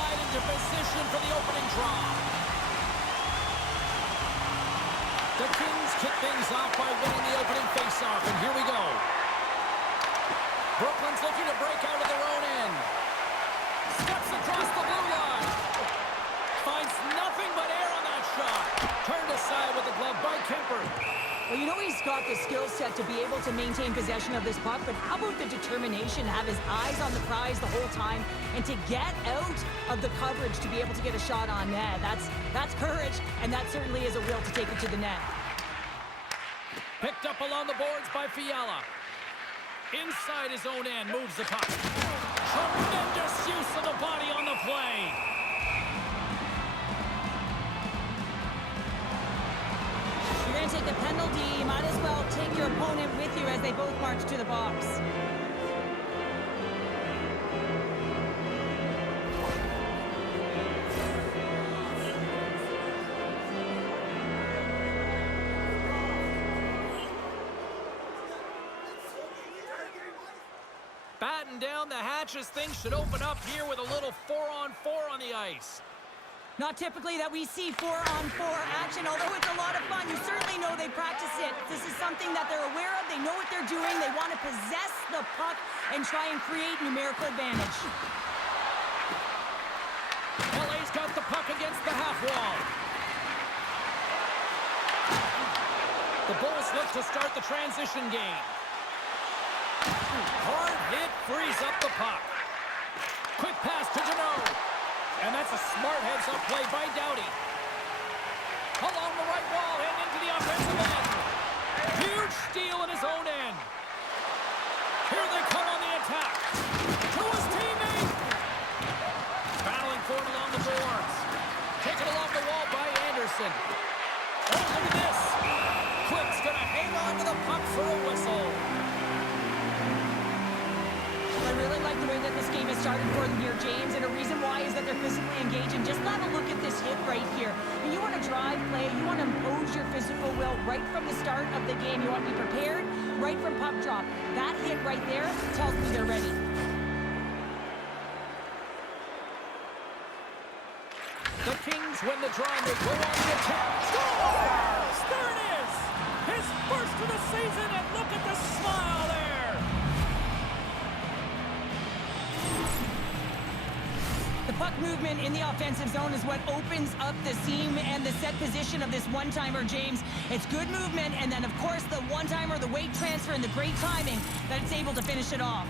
side into position for the opening draw. The Kings kick things off by winning the opening faceoff, and here we go. Brooklyn's looking to break out of their own end. Steps across the blue line. Finds nothing but air on that shot. Turned aside with the glove by Kemper. Well, you know he's got the skill set to be able to maintain possession of this puck, but how about the determination to have his eyes on the prize the whole time and to get out of the coverage to be able to get a shot on net? That's courage, and that certainly is a will to take it to the net. Picked up along the boards by Fiala. Inside his own end, moves the puck. Tremendous use of the body on the play. You're going to take the penalty, you might as well take your opponent with you as they both march to the box. Batten down the hatches. Things should open up here with a little 4-on-4 on the ice. Not typically that we see 4-on-4 action, although it's a lot of fun. You certainly know they practice it. This is something that they're aware of. They know what they're doing. They want to possess the puck and try and create numerical advantage. LA's got the puck against the half wall. The Bulls look to start the transition game. Hard hit frees up the puck. Quick pass to Jeannot. And that's a smart heads-up play by Doughty. Along the right wall and into the offensive end. Huge steal in his own end. Here they come on the attack. To his teammate. Battling for it along the boards. Taken along the wall by Anderson. Oh, look at this. Quick's going to hang on to the puck for a whistle. I really like the way that this game has started for them here, James, and a reason why is that they're physically engaging. Just have a look at this hit right here. When you want to drive play, you want to impose your physical will right from the start of the game. You want to be prepared right from puck drop. That hit right there tells me they're ready. The Kings win the draw and they go on the attack. Scores! There it is! His first of the season, and look at the smile there! The puck movement in the offensive zone is what opens up the seam and the set position of this one-timer, James. It's good movement, and then, of course, the one-timer, the weight transfer, and the great timing that it's able to finish it off.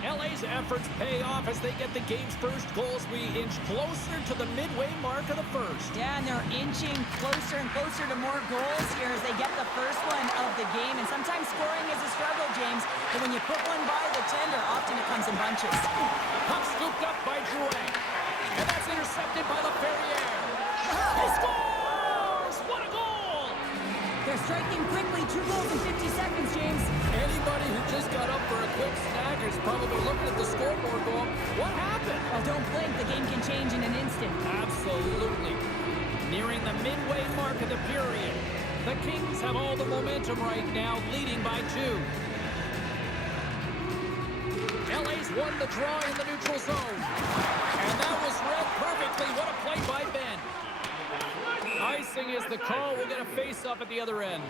LA's efforts pay off as they get the game's first goals. We inch closer to the midway mark of the first. Yeah, and they're inching closer and closer to more goals here as they get the first one of the game. And sometimes scoring is a struggle, James. But when you put one by the tender, often it comes in bunches. Puck scooped up by Drouin. And that's intercepted by LaFerriere. He scores! What a goal! They're striking quickly. 2 goals in 50 seconds, James. Anybody who just got up for a quick snack is probably looking at the scoreboard going, what happened? Well, don't blink. The game can change in an instant. Absolutely. Nearing the midway mark of the period. The Kings have all the momentum right now, leading by 2. LA's won the draw in the neutral zone. And that was read perfectly. What a play by Ben. Icing is the call. We'll get a face-up at the other end.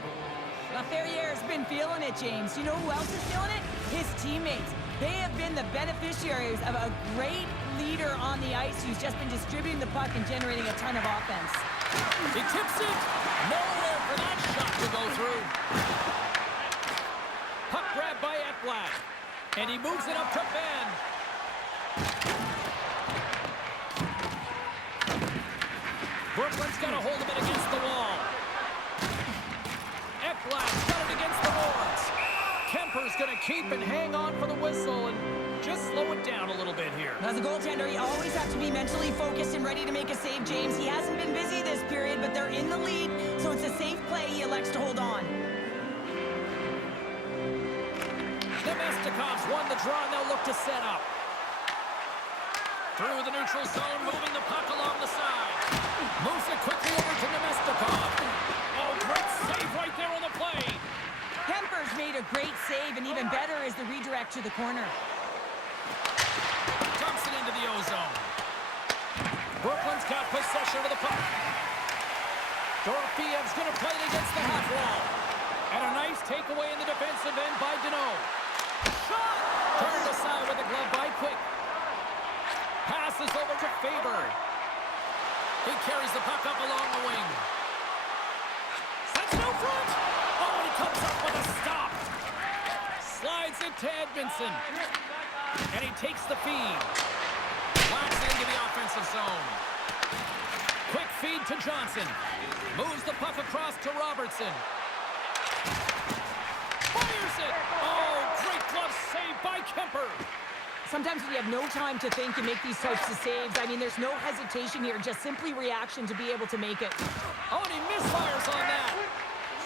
LaFerriere's been feeling it, James. You know who else is feeling it? His teammates. They have been the beneficiaries of a great leader on the ice who's just been distributing the puck and generating a ton of offense. He tips it. Nowhere for that shot to go through. Puck grabbed by Ekblad. And he moves it up to Ben. Brooklyn's got a hold of it against the wall. Ekblad's got it against the boards. Kemper's going to keep and hang on for the whistle and just slow it down a little bit here. As a goaltender, you always have to be mentally focused and ready to make a save, James. He hasn't been busy this period, but they're in the lead, so it's a safe play. He elects to hold on. Nemestikov's won the draw, and they'll look to set up. Through the neutral zone, moving the puck along the side. Moves it quickly over to Nemestikov. Oh, great save right there on the play. Kemper's made a a great save, and even better is the redirect to the corner. Dumps it into the O-zone. Brooklyn's got possession of the puck. Dorofeyev's going to play it against the half wall. And a nice takeaway in the defensive end by Deneau. Shot! Turned aside with a glove by Quick. Passes over to Faber. He carries the puck up along the wing. Sets it out front. Oh, and he comes up with a stop. Slides it to Edmondson. And he takes the feed. Whacks it into the offensive zone. Quick feed to Johnson. Moves the puck across to Robertson. Fires it. Oh, great glove save by Kemper. Sometimes when you have no time to think, you make these types of saves. I mean, there's no hesitation here, just simply reaction to be able to make it. Oh, and he misfires on that.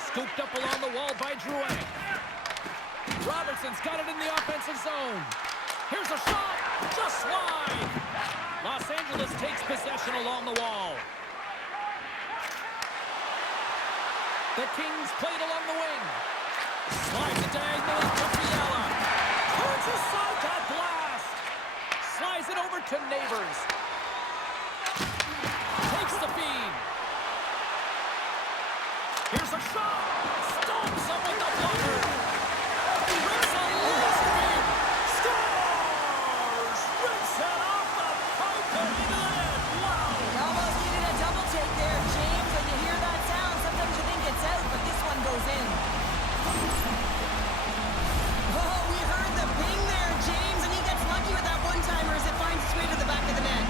Scooped up along the wall by Drouin. Robertson's got it in the offensive zone. Here's a shot. Just wide. Los Angeles takes possession along the wall. The Kings played along the wing. Slides it diagonally to Fiala. Turns aside that blast. Slides it over to Neighbors. Takes the feed. Here's a shot. Stomps up with the blocker. Rips a laser beam. Scores! Rips it off the pipe and into the net. Wow! Almost needed a double take there, James. When you hear that sound, sometimes you think it's out, but this one goes in. Oh, we heard the ping there, James, and he gets lucky with that one-timer as it finds its way to the back of the net.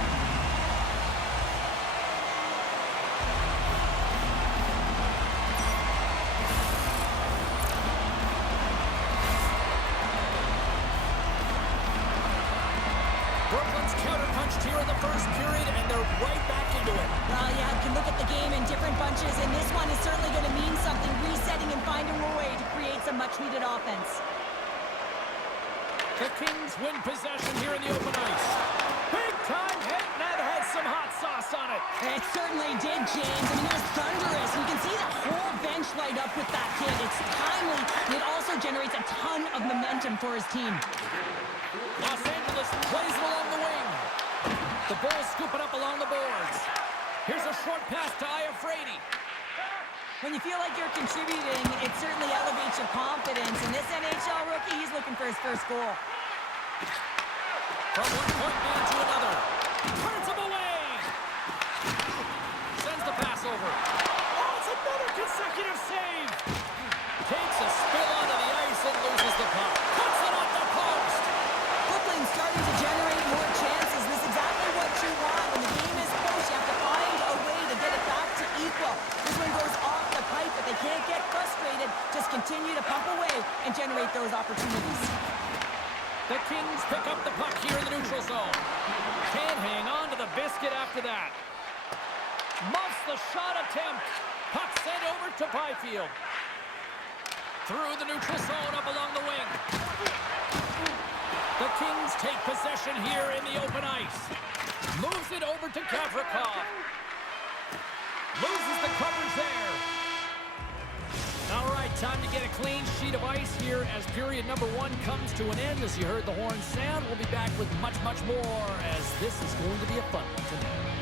Brooklyn's counterpunched here in the first period, and they're right back into it. Well, yeah, you can look at the game in different bunches, and this one is certainly going to mean something, resetting and finding a way to create some much-needed offense. The Kings win possession here in the open ice. Big-time hit, and that had some hot sauce on it. It certainly did, James. I mean, it was thunderous. You can see the whole bench light up with that hit. It's timely, and it also generates a ton of momentum for his team. Los Angeles plays it along the wing. The Bulls scoop it up along the boards. Here's a short pass to Iafrate. When you feel like you're contributing, it certainly elevates your confidence. And this NHL rookie, he's looking for his first goal. From one point man to another. Turns him away. Sends the pass over. Oh, it's another consecutive save. Takes a spill onto the ice and loses the puck. Cuts it off the post. Brooklyn's starting to generate more chances. This is exactly what you want. When the game is close, you have to find a way to get it back to equal. This one goes off the pipe, but they can't get frustrated. Just continue to pump away and generate those opportunities. The Kings pick up the puck here in the neutral zone. Can't hang on to the biscuit after that. Muffs the shot attempt. Puck sent over to Byfield. Through the neutral zone up along the wing. The Kings take possession here in the open ice. Moves it over to Gavrikov. Loses the coverage there. All right, time to get a clean sheet of ice here as period number 1 comes to an end. As you heard the horn sound, we'll be back with much, much more as this is going to be a fun one tonight.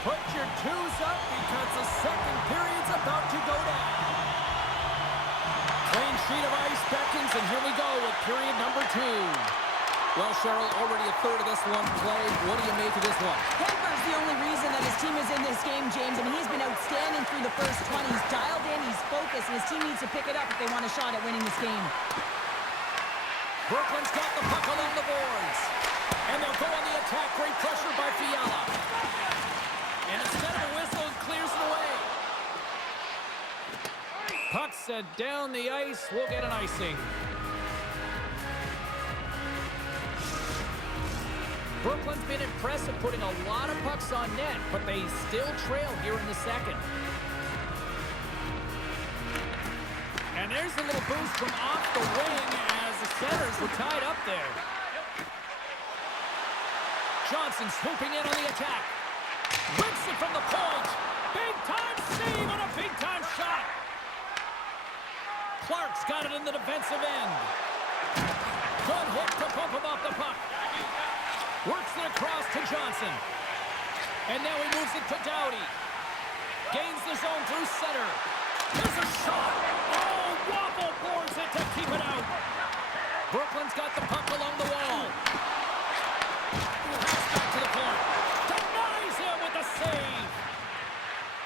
Put your twos up because the second period's about to go down. Clean sheet of ice beckons, and here we go with period number 2. Well, Cheryl, already a third of this one played. What do you make of this one? Kemper's the only reason that his team is in this game, James. I mean, he's been outstanding through the first 20. He's dialed in, he's focused, and his team needs to pick it up if they want a shot at winning this game. Brooklyn's got the puck along the boards. And they'll go on the attack. Great pressure by Fiala. And instead of a whistle, it clears it away. Puck set down the ice. We'll get an icing. Brooklyn's been impressive putting a lot of pucks on net, but they still trail here in the second. And there's a little boost from off the wing as the centers were tied up there. Johnson swooping in on the attack. Whips it from the point. Big-time save and a big-time shot. Clark's got it in the defensive end. Good hit to bump him off the puck. Works it across to Johnson. And now he moves it to Doughty. Gains the zone through center. There's a shot. Oh, Waffle boards it to keep it out. Brooklyn's got the puck along the wall. Pass back to the point. Denies him with the save.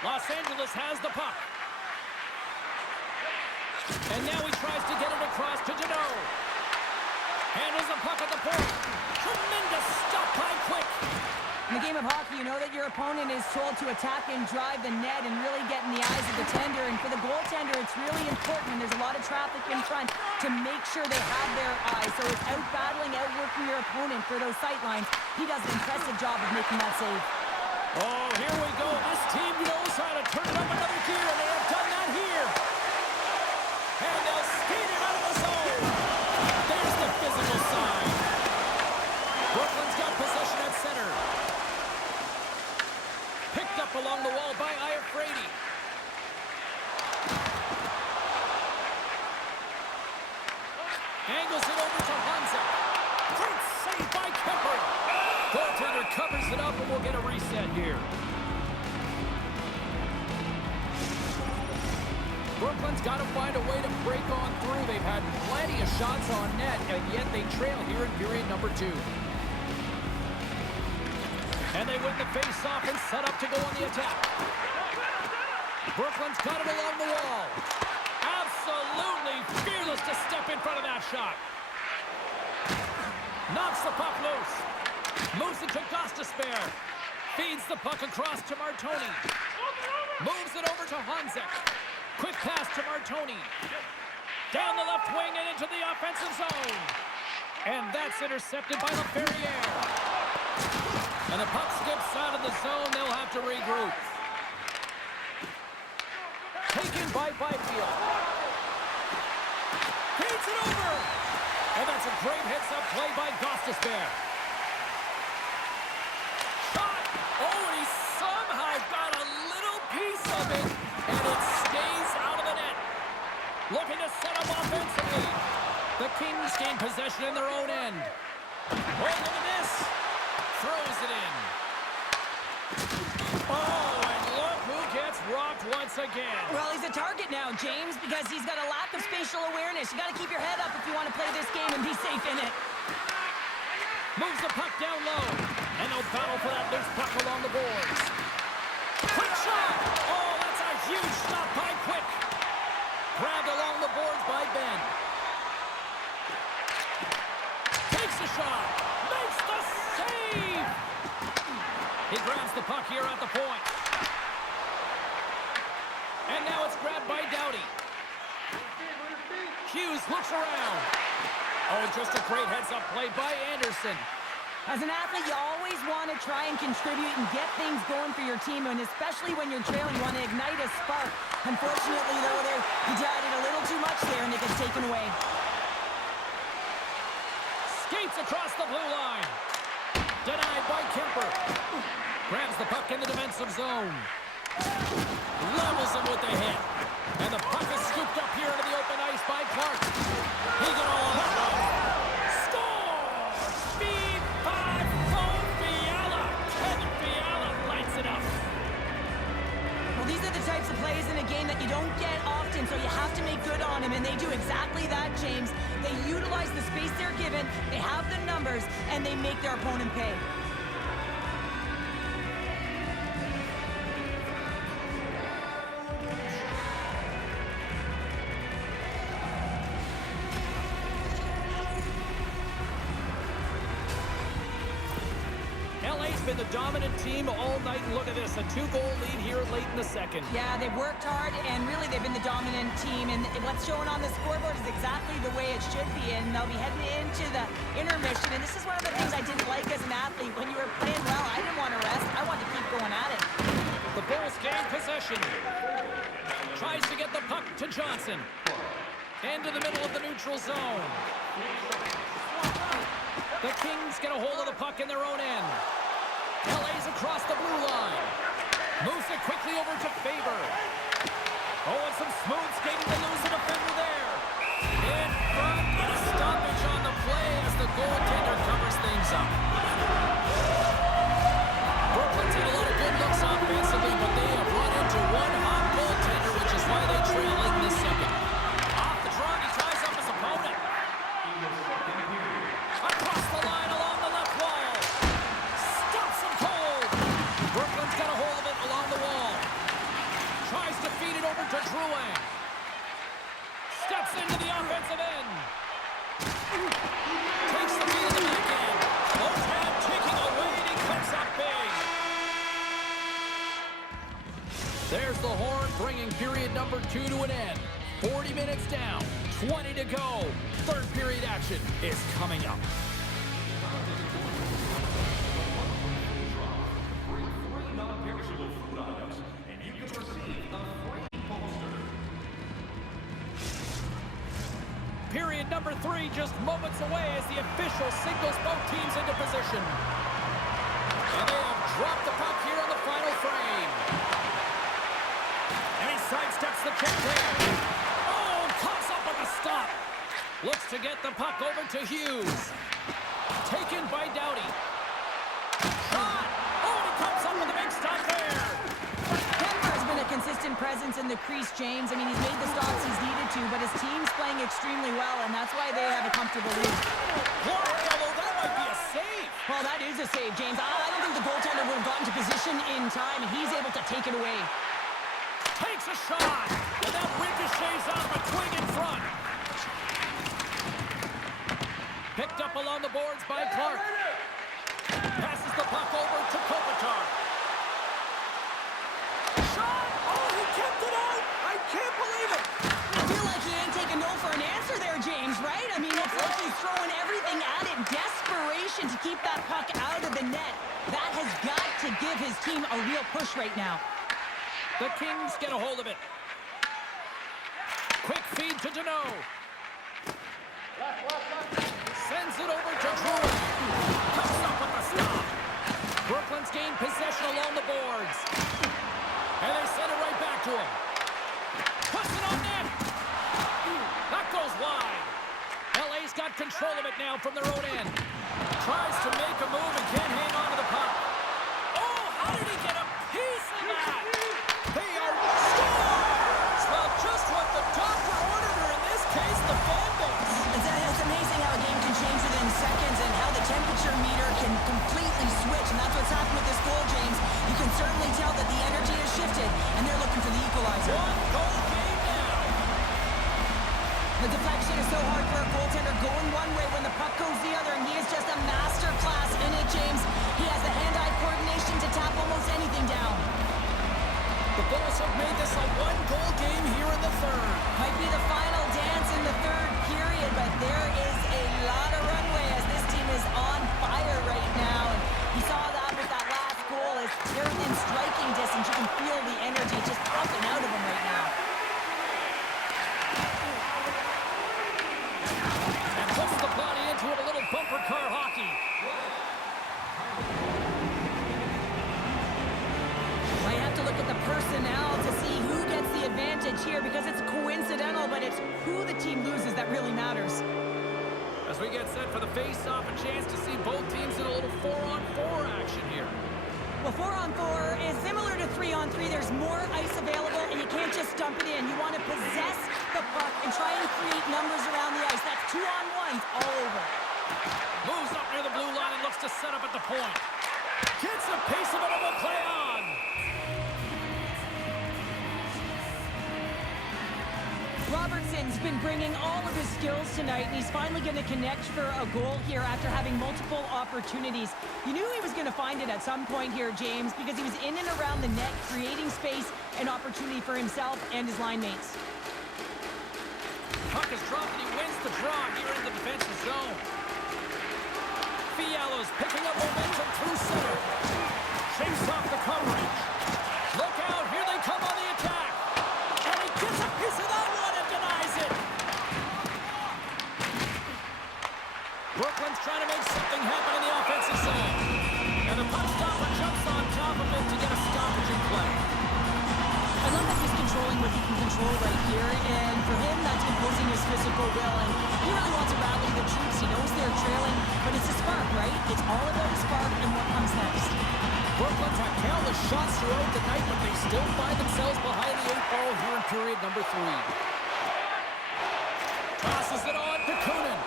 Los Angeles has the puck. And now he tries to get it across to Deneau. Handles the puck at the point. Tremendous stop by Quick. In the game of hockey, you know that your opponent is told to attack and drive the net and really get in the eyes of the tender. And for the goaltender, it's really important when there's a lot of traffic in front to make sure they have their eyes. So it's out-battling, outworking your opponent for those sight lines. He does an impressive job of making that save. Oh, here we go. This team knows how to turn it up another gear, and they have done that here. And they'll skate it out of the zone. There's the physical side. Brooklyn's got possession at center. Picked up along the wall by Iafrate. Angles it over to Hansa. Great save by Kemper. Goaltender covers it up, and we'll get a reset here. Brooklyn's got to find a way to break on through. They've had plenty of shots on net, and yet they trail here in period number 2. And they win the face-off and set up to go on the attack. Brooklyn's got it along the wall. Absolutely fearless to step in front of that shot. Knocks the puck loose. Moves it to Gostisbehere. Feeds the puck across to Martoni. Moves it over to Hanzek. Quick pass to Martoni. Down the left wing and into the offensive zone. And that's intercepted by LaFerriere. And the puck skips out of the zone. They'll have to regroup. Taken by Byfield. Feeds it over. And that's a great heads-up play by Gostisbehere. Shot. Oh, and he somehow got a little piece of it. And it stays out of the net. Looking to set up offensively. The Kings gain possession in their own end. Oh, look at this. Throws it in. Oh, and look who gets rocked once again. Well, he's a target now, James, because he's got a lack of spatial awareness. You got to keep your head up if you want to play this game and be safe in it. Moves the puck down low. And they'll battle for that loose puck along the boards. Quick shot. Oh, that's a huge stop by Quick. Grabbed along the boards by Ben. Takes the shot. Makes the save. He grabs the puck here at the point. And now it's grabbed by Doughty. Hughes looks around. Oh, just a great heads-up play by Anderson. As an athlete, you always want to try and contribute and get things going for your team, and especially when you're trailing, you want to ignite a spark. Unfortunately, though, he tried it a little too much there, and it gets taken away. Skates across the blue line. Denied by Kemper. Grabs the puck in the defensive zone. Levels him with the hit. And the puck is scooped up here into the open ice by Clark. He got all on that one. Score! Speed 5 from Fiala. Kevin Fiala lights it up. good on him, and they do exactly that, James. They utilize the space they're given, they have the numbers, and they make their opponent pay. LA's been the dominant team all night, and look at this, a 2-goal lead here late in the second. Yeah, they've worked hard, and really they've been the dominant team, and what's showing on the scoreboard is exactly the way it should be, and they'll be heading into the intermission, and this is one of the things I didn't like as an athlete. When you were playing well, I didn't want to rest. I wanted to keep going at it. The Bulls gain possession. Tries to get the puck to Johnson. Into the middle of the neutral zone. The Kings get a hold of the puck in their own end. LA's across the blue line. Moves it quickly over to Faber. Oh, and some smooth skating to lose the defender there. In front, and a stoppage on the play as the goaltender covers things up. Brooklyn's had a lot of good looks offensively, but they have run into one hot goaltender, which is why they trail late in this second. Off the draw, he ties up his opponent. Across the line along the left wall. Stops him cold. Brooklyn's got a hold of it along the wall. Tries to feed it over to Drouin. Steps into the offensive end. Takes the feed in the back end. Ozan taking away, and he comes up big. There's the horn, bringing period number 2 to an end. 40 minutes down, 20 to go. Third period action is coming up. Period number 3 just moments away as the official signals both teams into position. And they have dropped the puck here on the final frame. And he sidesteps the check there. Oh, comes up with a stop. Looks to get the puck over to Hughes. Taken by Doughty. Shot! Oh, and he comes up with a big stop there. Denver has been a consistent presence in the crease, James. I mean, he's made the stops he's needed to, but his team's playing extremely well, and that's why they have a comfortable lead. Although that might be a save. Well, that is a save, James. I don't think the goaltender would have gotten to position in time, and he's able to take it away. Takes a shot, and that ricochets out of a twig in front. Picked up along the boards by Clark. Passes the puck over to Kopitar. Shot! Oh, he kept it out! I can't believe it! I feel like he ain't taking no for an answer there, James, right? I mean, it's like he's throwing everything at it. Desperation to keep that puck out of the net. That has got to give his team a real push right now. The Kings get a hold of it. Quick feed to Deneau. Sends it over to Drew. Comes up with the stop. Brooklyn's gained possession along the boards. And they send it right back to him. Puts it on net. That goes wide. LA's got control of it now from their own end. Tries to make a move and can't hang on to the puck. Oh, how did he get a piece of that? They are scores! Well, just what the doctor ordered, or in this case, the fan base. It's amazing how a game can change within seconds and how the temperature meter can completely switch, and that's what's happened with this goal, James. You can certainly tell that the energy has shifted, and they're looking for the equalizer. One goal game now. The deflection is so hard for a goaltender going one way when the puck goes the other, and he is just a master class in it, James. He has the hand-eye coordination to tap almost anything down. The Bulls have made this a one-goal game here in the third. Might be the final dance in the third period, but there is a lot of runway as this team is on fire right now. And you saw that with that last goal. As they're in striking distance, you can feel the energy just pumping out of them right now. And puts the body into it, a little bumper car hockey. I have to look at the personnel to see who gets the advantage here, because it's coincidental, but it's who the team loses that really matters. As we get set for the face-off, a chance to see both teams in a little 4-on-4 action here. Well, 4-on-4 is similar to 3-on-3. There's more ice available, and you can't just dump it in. You want to possess the puck and try and create numbers around the ice. That's 2-on-1s all over. Moves up near the blue line and looks to set up at the point. Gets a piece of it and will play on. Robertson's been bringing all of his skills tonight, and he's finally going to connect for a goal here after having multiple opportunities. You knew he was going to find it at some point here, James, because he was in and around the net, creating space and opportunity for himself and his line mates. Puck is dropped and he wins the draw here in the defensive zone. Fiala's picking up momentum through center. Shakes off the coverage. Look out, here they come on the attack. And he gets a piece of that one and denies it. Brooklyn's trying to make something happen in the offensive zone. And the puck stopper jumps on top of it to get a stoppage in play. I love that he's controlling what he can control right here, and for him, that's imposing his physical will, and he really wants to rally the troops. He knows they're trailing, but it's a spark, right? It's all about a spark and what comes next. Brooklyn's had countless shots throughout the night, but they still find themselves behind the 8 ball here in period number 3. Tosses it on to Kunin.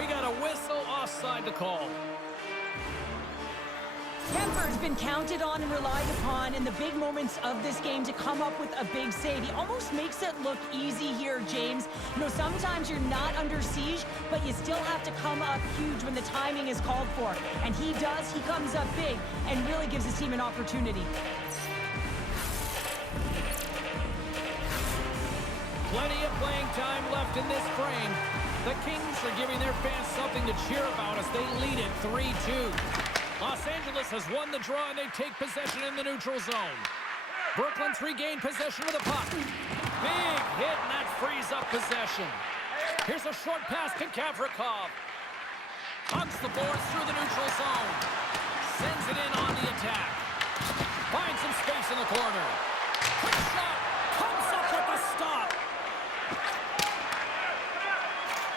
We got a whistle offside to call. Kemper's been counted on and relied upon in the big moments of this game to come up with a big save. He almost makes it look easy here, James. You know, sometimes you're not under siege, but you still have to come up huge when the timing is called for. And he does. He comes up big and really gives his team an opportunity. Plenty of playing time left in this frame. The Kings are giving their fans something to cheer about as they lead it 3-2. Los Angeles has won the draw and they take possession in the neutral zone. Brooklyn's regained possession of the puck. Big hit and that frees up possession. Here's a short pass to Gavrikov. Hugs the boards through the neutral zone. Sends it in on the attack. Finds some space in the corner. Quick shot. Comes up with a stop.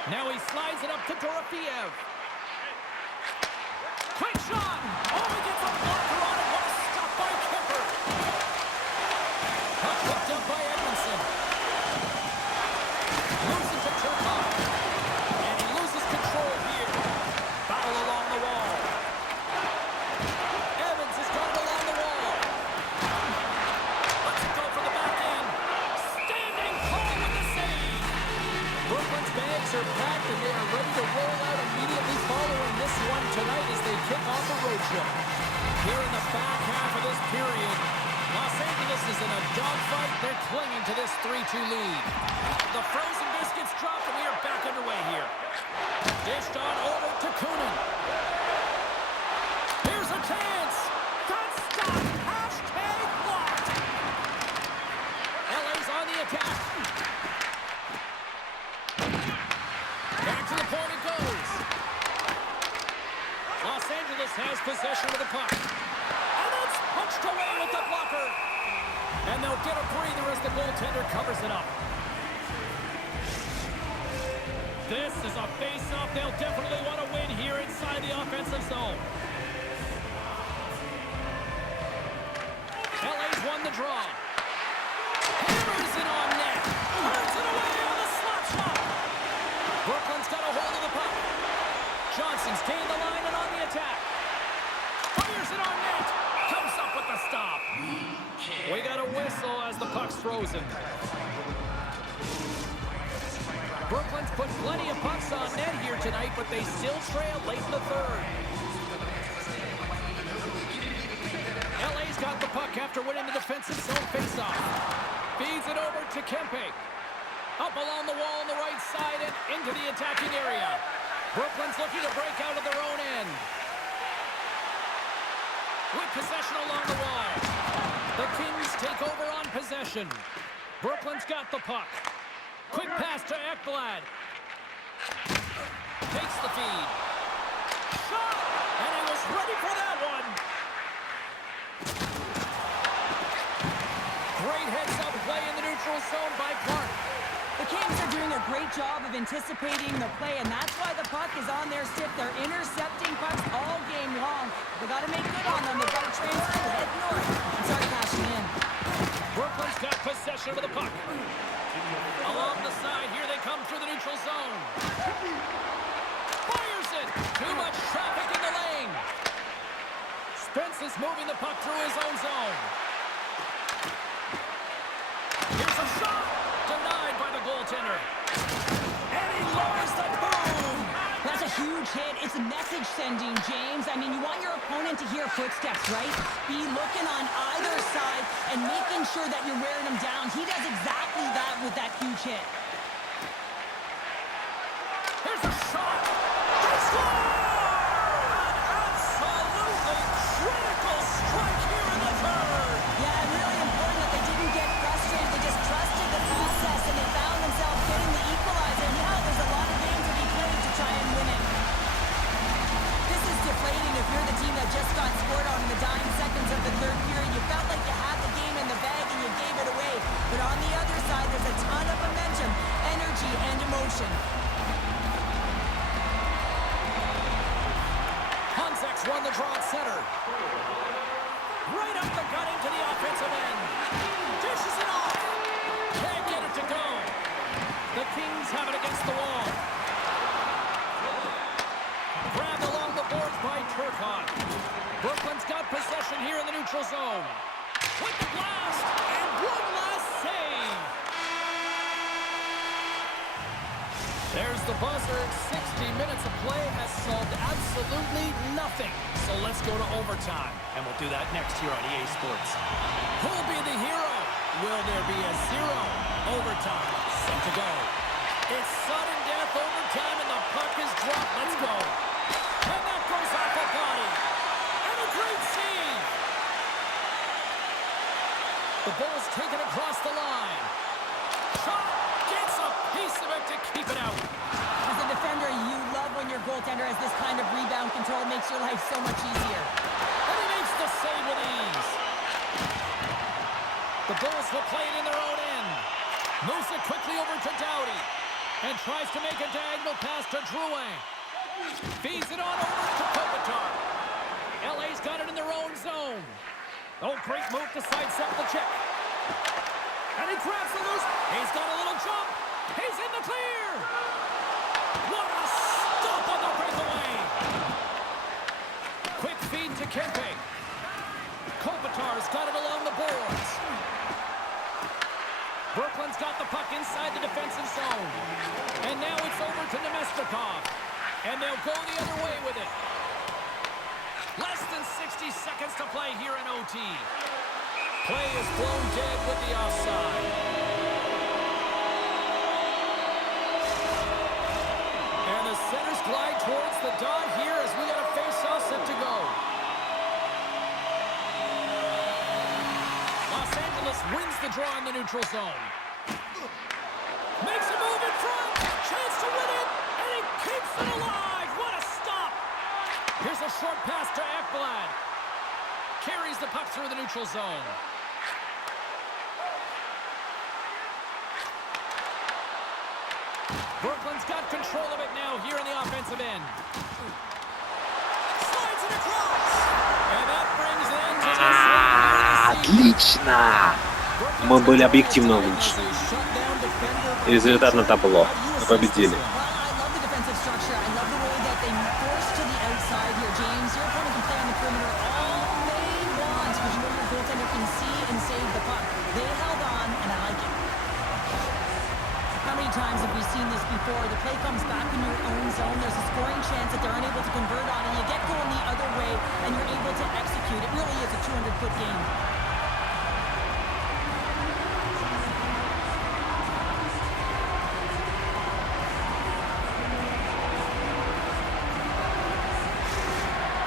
Now he slides it up to Dorofeev. Quick shot! Oh, he gets a blocker on it. What a stop by Kemper. Puck picked up by Edmondson. Moves it to Turkov. And he loses control here. Foul along the wall. Evans has got it along the wall. Let's go for the back end. Standing tall with the save. Brooklyn's bags are packed and they are ready to roll out immediately following this one tonight as they kick off a road trip. Here in the back half of this period, Los Angeles is in a dogfight. They're clinging to this 3-2 lead. The frozen biscuits drop and we are back underway here. Dished on over to Kunin. Here's a chance. Got stopped. Hashtag blocked. LA's on the attack. Back to the point it goes. Los Angeles has possession of the puck. And it's punched away with the blocker. And they'll get a breather as the goaltender covers it up. This is a face-off they'll definitely want to win here inside the offensive zone. LA's won the draw. Hammers it on net. Turns it away on the slap shot. Brooklyn's got a hold of the puck. Johnson's gained the line and on the attack. Fires it on net. Comes up with the stop. We got a whistle as the puck's frozen. Brooklyn's put plenty of pucks on net here tonight, but they still trail late in the third. LA's got the puck after winning the defensive zone faceoff. Feeds it over to Kempe. Up along the wall on the right side and into the attacking area. Brooklyn's looking to break out of their own end. With possession along the wall. The Kings take over on possession. Brooklyn's got the puck. Quick pass to Ekblad. Takes the feed. Shot! And he was ready for that one. Great heads-up play in the neutral zone by Clark. The Kings are doing a great job of anticipating the play, and that's why the puck is on their stick. They're intercepting pucks all game long. They got to make good on them. They've got to transfer, head north, and start cashing in. Brooklyn's got possession possession of the puck. Along the side, here they come through the neutral zone. Fires it! Too much traffic in the lane. Spence is moving the puck through his own zone. Here's a shot! Denied by the goaltender. And he lowers the boom! That's a huge hit. It's a message sending, James. I mean, you want your opponent to hear footsteps, right? Be looking on either side and making sure that you're wearing him down. He does exactly that with that huge hit. Here's a shot! They score! An absolutely critical strike here in the third! Yeah, really important that they didn't get frustrated. They just trusted the process, and they found themselves getting the equalizer. Now there's a lot of games to be played to try and win it. This is deflating if you're the team that just got scored on in the dying seconds of the third period. You felt like you had the game in the bag and you gave it away. But on the other side, there's a ton of momentum, energy, and emotion. Honzek's won the draw at center. Right up the gut into the offensive end. Dishes it off. Can't get it to go. The Kings have it against the wall. Grabbed along the boards by Turcotte. Brooklyn's got possession here in the neutral zone. With the blast, and one last save. There's the buzzer. 60 minutes of play has solved absolutely nothing. So let's go to overtime. And we'll do that next here on EA Sports. Who'll be the hero? Will there be a zero? Overtime. Set to go. It's sudden death overtime, and the puck is dropped. Let's go. And that goes off the body. And a great save. The ball's taken across the line. Shot. Gets a piece of it to keep it out. As a defender, you love when your goaltender has this kind of rebound control. It makes your life so much easier. And he makes the save with ease. The Bulls will play it in their own end. Moves it quickly over to Doughty. And tries to make a diagonal pass to Drouin. Feeds it on over to Kopitar. LA's got it in their own zone. Oh, great move to sidestep the check. And he grabs the loose. He's got a little jump. He's in the clear. What a stop on the breakaway. Quick feed to Kempe. Kopitar's got it along the boards. Brooklyn's got the puck inside the defensive zone. And now it's over to Nemestikov. And they'll go the other way with it. Less than 60 seconds to play here in OT. Play is blown dead with the offside. And the centers glide towards the dot here as we got a face-off set to go. Los Angeles wins the draw in the neutral zone. Makes a move in front. Chance to win it. And he keeps it alive. What a stop. Here's a short pass to Ekblad. Carries the puck through the neutral zone. Brooklyn's got control of it now here in the offensive end. Slides it across. And that brings the end to the Отлично! Мы были объективно лучше. Результат на табло. Мы победили. Times have we seen this before? The play comes back in your own zone. There's a scoring chance that they're unable to convert on, and you get going the other way, and you're able to execute. It really is a 200-foot game.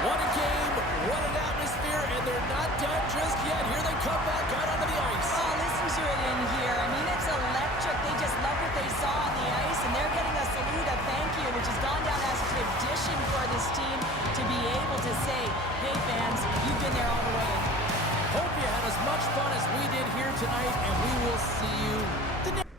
What a game, what an atmosphere, and they're not done just yet. Here they come back out onto the ice. Oh, listen to it in here. I mean, it's electric. They just love what they saw on the ice, and they're getting a salute, a thank you, which has gone down as a tradition for this team to be able to say, hey, fans, you've been there all the way. Hope you had as much fun as we did here tonight, and we will see you the next.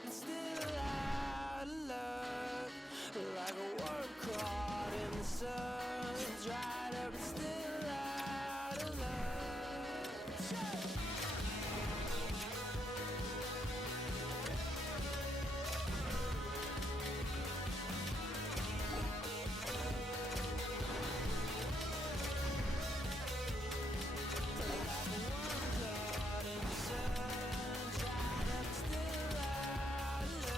up and still out of love. Like a worm caught in the sun, dried up and still out of love. Like a worm caught in the sun, dried up and still out of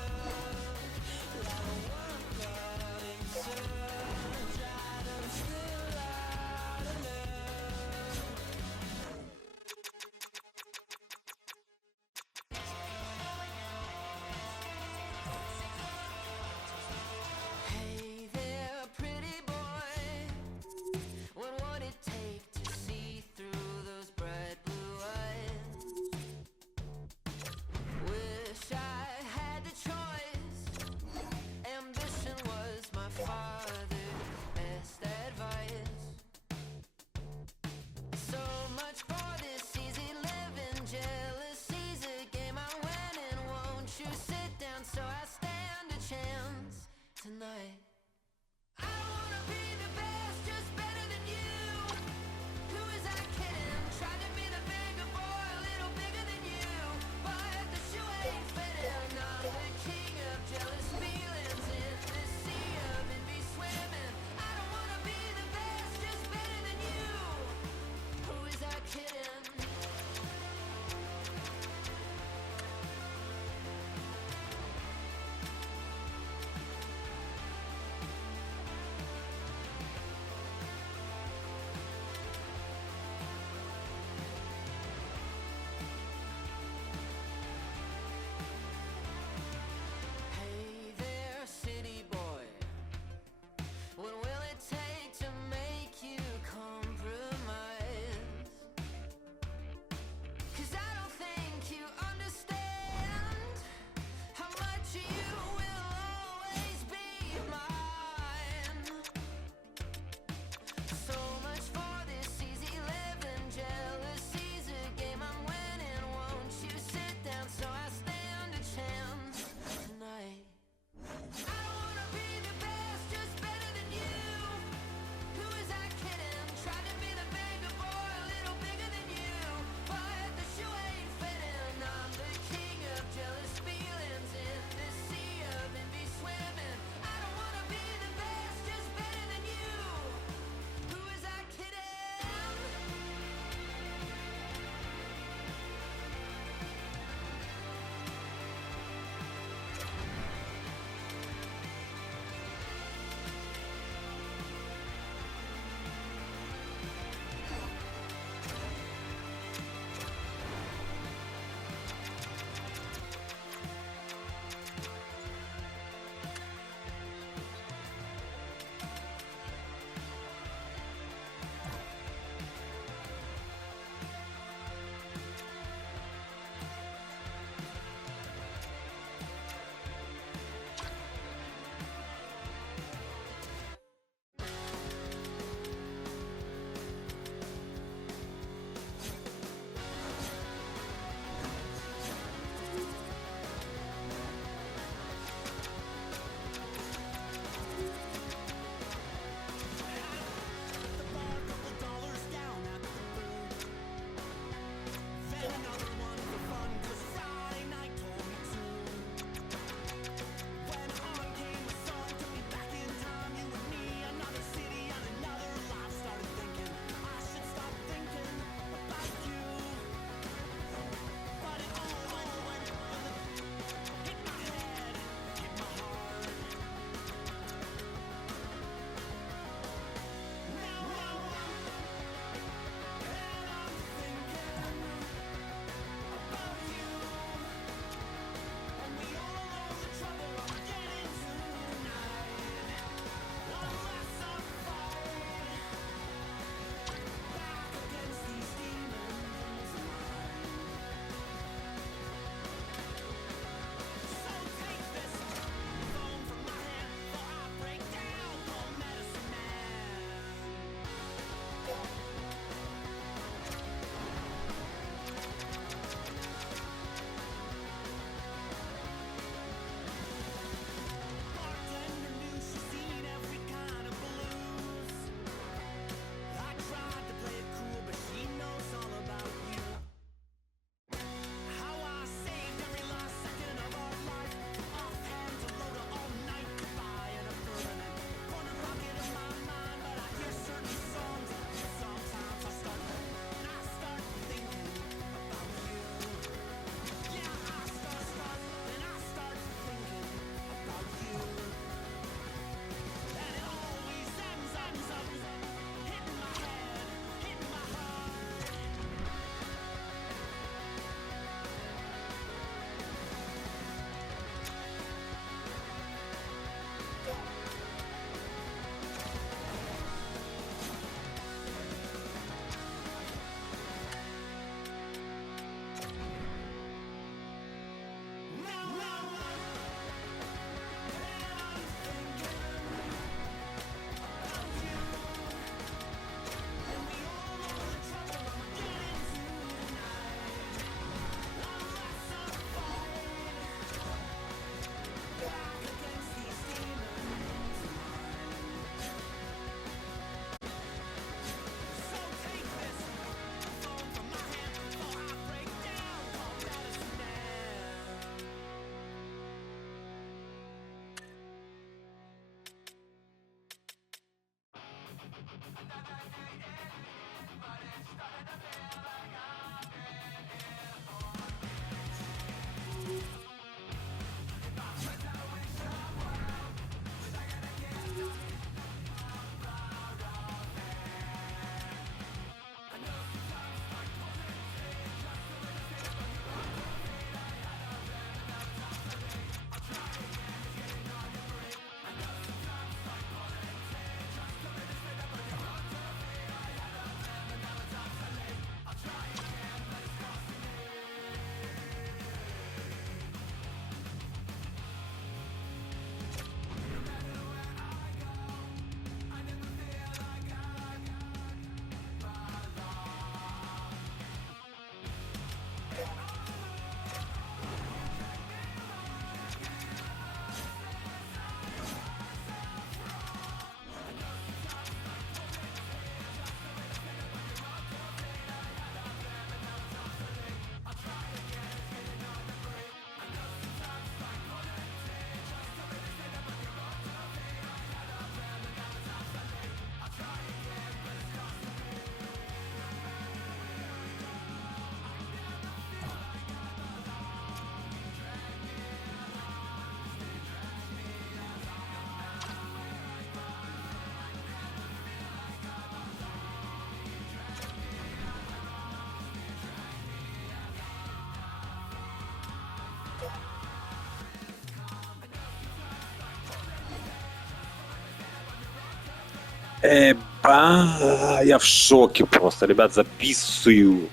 Я в шоке просто, ребят, записываю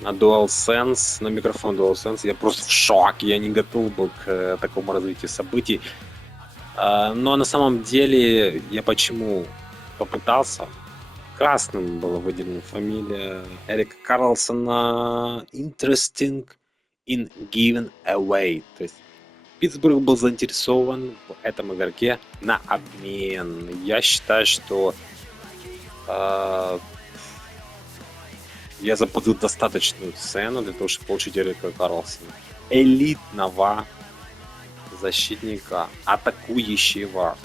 на DualSense, на микрофон DualSense. Я просто в шоке, я не готов был к такому развитию событий. Но на самом деле я почему попытался? Красным была выделена фамилия Эрика Карлсона. Interesting in giving away. То есть Питтсбург был заинтересован в этом игроке на обмен. Я считаю, что я заплатил достаточную цену для того, чтобы получить Эрика Карлсона. Элитного защитника, атакующего.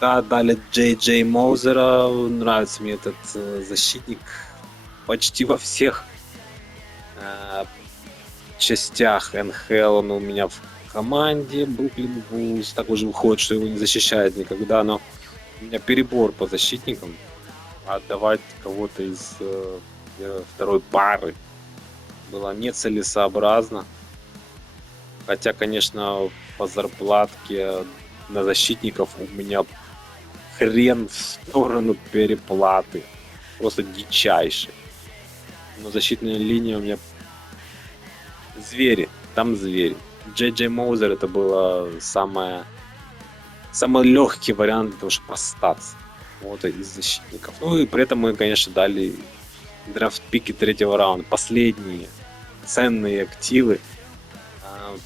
Да, дали Джей Моузера. Нравится мне этот защитник почти во всех частях НХЛ. Он у меня в команде Brooklyn Bulls. Так уже выходит, что его не защищает никогда. Но у меня перебор по защитникам. Отдавать кого-то из второй пары было нецелесообразно. Хотя, конечно, по зарплатке на защитников у меня хрен в сторону переплаты. Просто дичайший. Но защитная линия у меня звери. Там звери. Джей Моузер это было самый легкий вариант для того, чтобы остаться. Вот из защитников. Ну и при этом мы, конечно, дали драфт-пики 3-го раунда. Последние ценные активы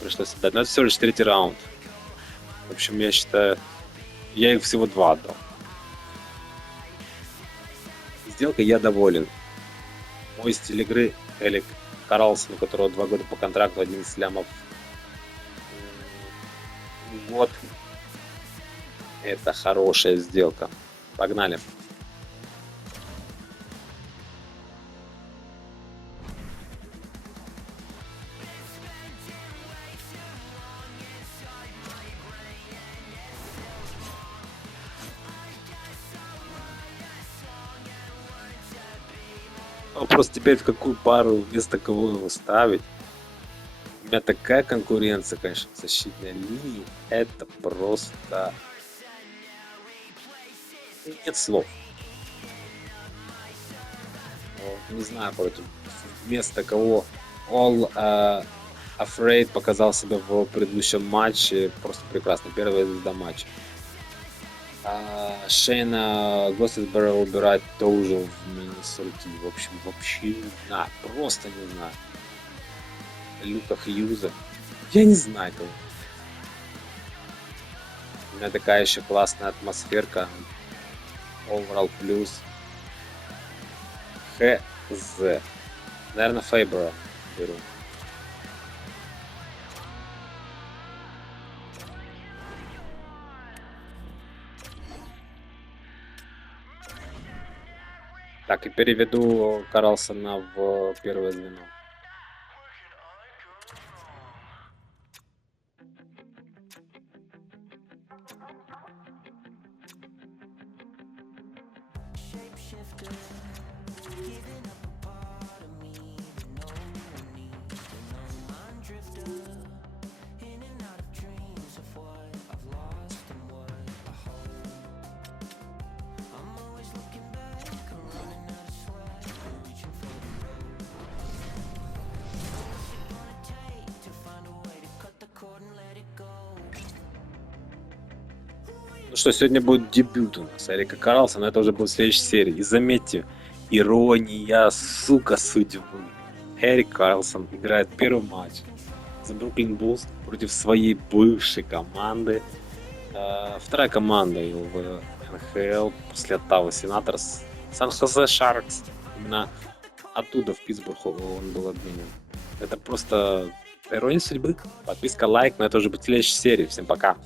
пришлось отдать. Но это всего лишь 3-й раунд. В общем, я считаю, я их всего 2 отдал. Сделка, я доволен. Мой стиль игры Эрик Карлсон, у которого 2 года по контракту, 11 лямов в год. Это хорошая сделка. Погнали. Вопрос теперь, в какую пару вместо кого его ставить. У меня такая конкуренция, конечно, в защитной линии. Это просто... Нет слов. Не знаю, против вместо кого All Afraid показал себя в предыдущем матче. Просто прекрасно. Первая звезда матча. Шейна Госсесбера убирать тоже в Миннесоте. В общем, вообще не знаю. Просто не знаю. Люка Хьюза. Я не знаю кого. У меня такая еще классная атмосферка. Overall плюс. ХЗ. Наверное, Фейбера беру. Так, и переведу Карлсона в первое звено. Ну что, сегодня будет дебют у нас Эрика Карлсона, это уже будет в следующей серии. И заметьте, ирония, сука, судьбы. Эрик Карлсон играет первый матч за Brooklyn Bulls против своей бывшей команды. Вторая команда его в НХЛ после Оттавы Сенаторс. Сан-Хосе Шаркс. Именно оттуда в Питтсбург он был обменен. Это просто ирония судьбы. Подписка, лайк, но это уже будет в следующей серии. Всем пока.